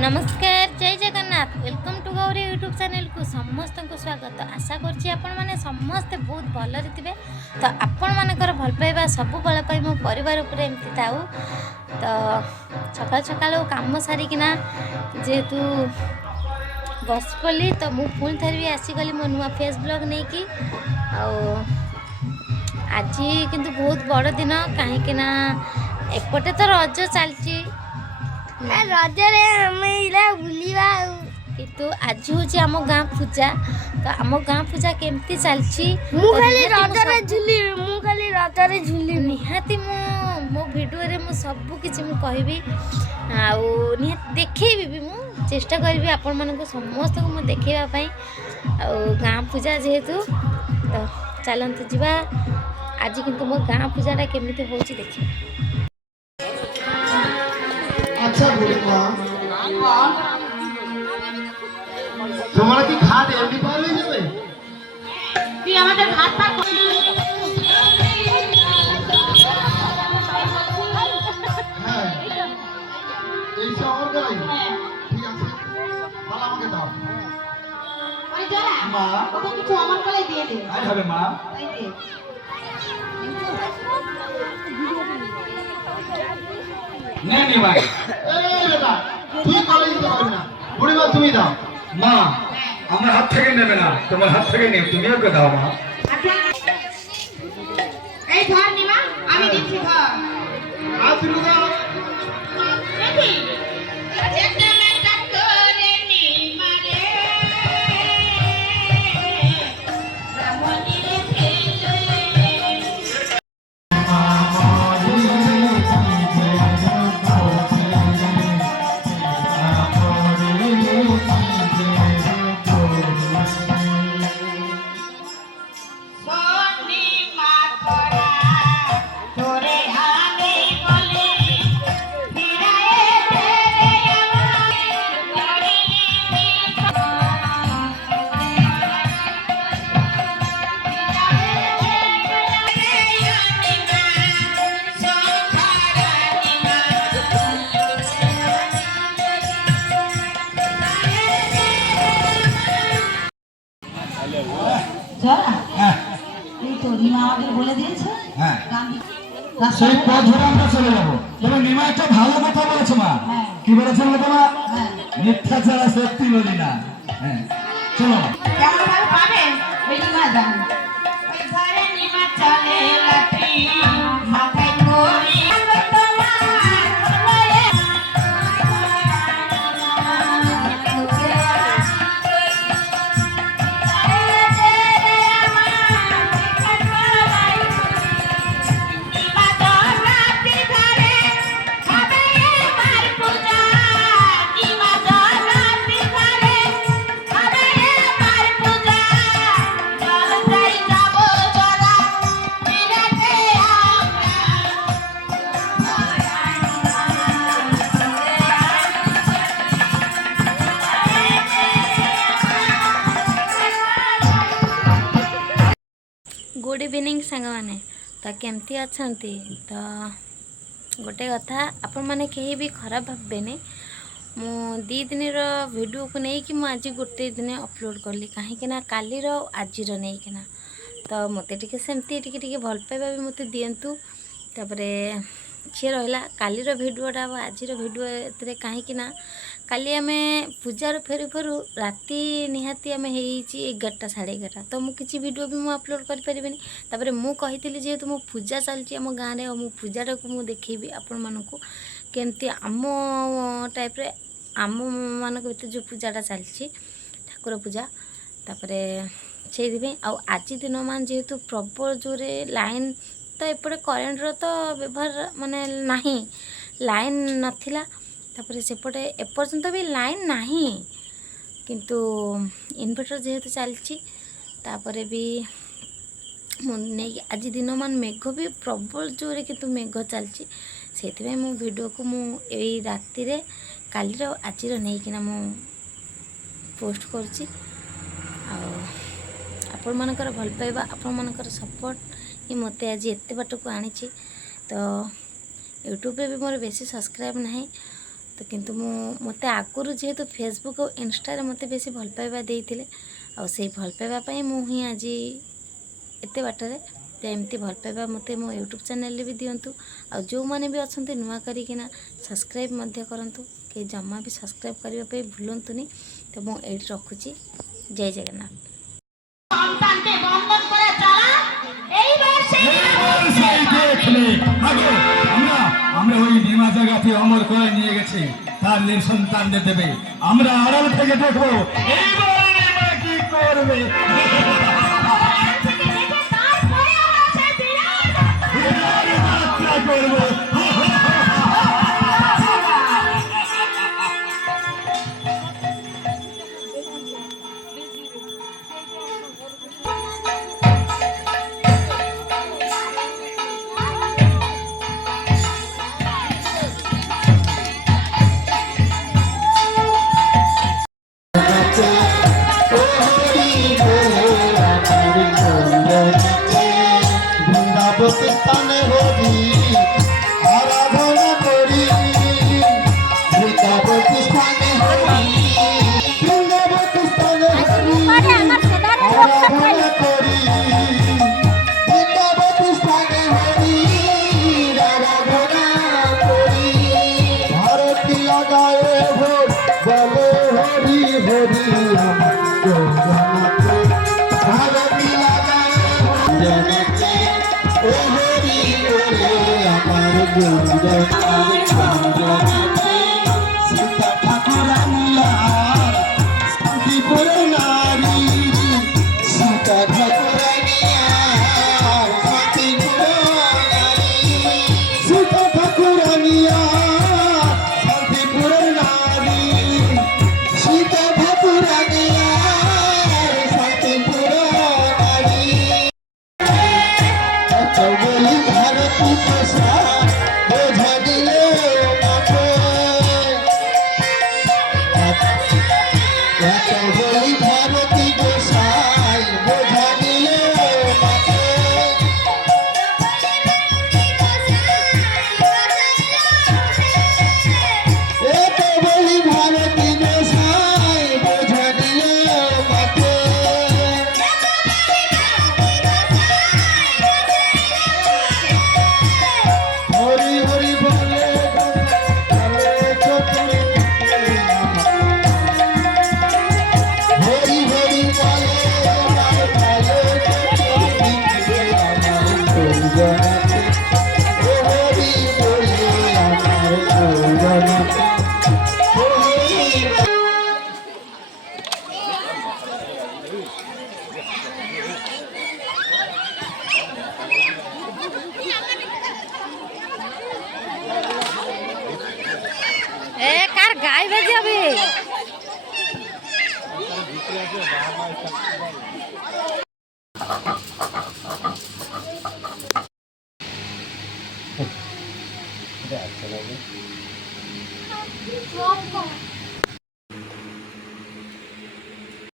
नमस्कार जय Jagannath welcome to Gouri YouTube channel को समस्त को स्वागत। आशा करछि आपण माने समस्त बहुत भलरे थिबे। तो आपण मानकर भल पाइबा सब बेला पई मो परिवार ऊपर एमती थाउ। तो सकाल सकाल काम सारिकिना जेहेतु बस पली तो मु पुणी थर भी आसीगली मो नुआ फेस ब्लॉग नहीं कि आज किंतु बहुत बड़ दिन कहीं एपटे तो रज चलती रजरे बुलवा किंतु आज हूँ आम गाँ पूजा। तो आम गाँ पूजा केमती चलती झुली निहाती मो वीडियो रे मु सब किछि मु कहबी आउ निहाती देखैबी भी मु चेष्टा करबी आपण मानको समस्त को मु देखैबा पई आउ गाँ पूजा जेहेतु। तो चलंतु जीवा आज किंतु मो गाँ पूजाटा केमिति होउची देखि। अच्छा बुढ़िया तुम्हारा की खाट एमडी पार হয়ে যাবে তুই আমাদের ভাতটা হ্যাঁ এই শহর গলাই ঠিক আছে ভালো আমাকে দাও ওই যারা মা ওটা কিছু আমার গলায় দিয়ে দে আই হবে মা এই দে नहीं भाई ए बेटा তুই কলাই দিতে পারবি না বুড়িমা তুমি দাও মা আমার হাত থেকে নেবে না তোমার হাত থেকে নিও তুমি ওকে দাও মা এই ধর নিমা আমি দিচ্ছি ধর হাত তুলে দাও রেডি একটা মেটা করে নিমা রে রামনি রে খেলে বলে দিয়েছে হ্যাঁ সেই পথ ধরে আমরা চলে যাবো। তবে নিমা একটা ভালো কথা বলেছে মা কি বলেছেন মা মিথ্যা ছাড়া সত্যি বলি না। হ্যাঁ চলো কেমন ভাবে পাবে ওই নিমা জান ওই ঘরে নিমা চলে লাঠি মাথায় করে गुड इवनिंग सांग मैंने तो केमती अच्छा। तो गोटे कथा आपण मैंने कहीं भी खराब भावेनि मु दी दिन वीडियो को लेकिन मुझे आज गोटे दिन अपलोड कली कहीं काली आज नहीं तो मत सेमती भल पाइबा भी मत दिंतु तापर सी रहा कालीर भिडटा आज भिडियो कहीं काली आम पूजार फेरु फेरु राति निहाती आम हो 11टा 11:30 तो मुझे किसी वीडियो भी मुझे अपलोड कर मुझे जेहेतु मो पूजा चलती आम गाँव में मो पूजाटा को मुझे देखी आपण मानक केमती आम टाइप रे आम मानक भीतर जो पूजाटा चलती ठाकुर पूजा तापर से आज दिन मान जेहेतु प्रबल जोरे लाइन तो एपटे करेन्ट तो व्यवहार माने नहीं लाइन नथिला तापर सेपटे एपर्यंत भी लाइन नहीं किंतु इन्वर्टर जेहेतु चलती तापर भी नहीं आज दिन मान मेघ भी प्रबल जोरे किंतु मेघ चलती से मो वीडियो को मुझे राति रे कालीर आज नहीं मु पोस्ट करुच्ची आपण मानकर भल पाइबा आपण मानकर सपोर्ट ही मते आज एते बाट को आनी तो यूट्यूब रे भी मोर बेसी सब्सक्राइब नहीं ତ କିନ୍ତୁ ମୋତେ ଆଗରୁ ଯେହେତୁ ଫେସବୁକ୍ ଆଉ ଇନଷ୍ଟାରେ ମୋତେ ବେଶୀ ଭଲ ପାଇବା ଦେଇଥିଲେ, ଆଉ ସେଇ ଭଲ ପାଇବା ପାଇଁ ମୁଁ ହିଁ ଆଜି ଏତେ ବାଟରେ। ତ ଏମିତି ଭଲ ପାଇବା ମୋତେ ମୋ ୟୁଟ୍ୟୁବ୍ ଚ୍ୟାନେଲ୍ରେ ବି ଦିଅନ୍ତୁ, ଆଉ ଯେଉଁମାନେ ବି ଅଛନ୍ତି ନୂଆ କରିକିନା ସବସ୍କ୍ରାଇବ୍ ମଧ୍ୟ କରନ୍ତୁ, କେହି ଜମା ବି ସବସ୍କ୍ରାଇବ୍ କରିବା ପାଇଁ ଭୁଲନ୍ତୁନି। ତ ମୁଁ ଏଇଠି ରଖୁଛି। ଜୟ ଜଗନ୍ନାଥ। সন্তানকে বন্ধন করে চলা এইবার সেই এইবার সেই দেখলে আগো আমরা ওই নিমা জায়গাতে অমর করে নিয়ে গেছি, তার সন্তানদের দেবে, আমরা আড়াল থেকে দেখবো এইবার নিমা কি করবে। থেকে দেখে তারপরে আমরা সেই বিরাট বিরাট যাত্রা করবো। বৃন্দাবতী স্থানে হরি আরাধনা করি, বৃন্দাবতী স্থানে হরি, বৃন্দাবতী স্থানে হরি আরাধনা করি, বৃন্দাবতী স্থানে হরি আরাধনা করি। ভারতী লাগায়ে ভোর বলে হরি হরি আমার জগন্নাথ, ভারতী লাগায়ে জগন্নাথ ও হরি বলে আমার জগন্নাথ। সীতা ঠাকুরানিয়ার শান্তিপুর নারী, সীতা ঠাকুরানিয়ার শান্তিপুর নারী, সীতা ঠাকুরানিয়ার শান্তিপুর নারী, সীতা ঠাকুরানিয়ার শান্তিপুর নারী। চৌবলি ভারতী পোষা বোঝা দিলে মাঠে, চৌবলি ভারতী গোসাই বোঝা দিলে মাঠে। এ চৌবলি ভারতী গোসাই বোঝা দিলে মাঠে। হরি হরি বলে বলে চোখে, হরি হরি বলে বলে চোখে আমার প্রয়োজনাতে, ও হরি বলে আমার প্রয়োজনাতে, হরি কার গায়ে বাজে হবে। আচ্ছা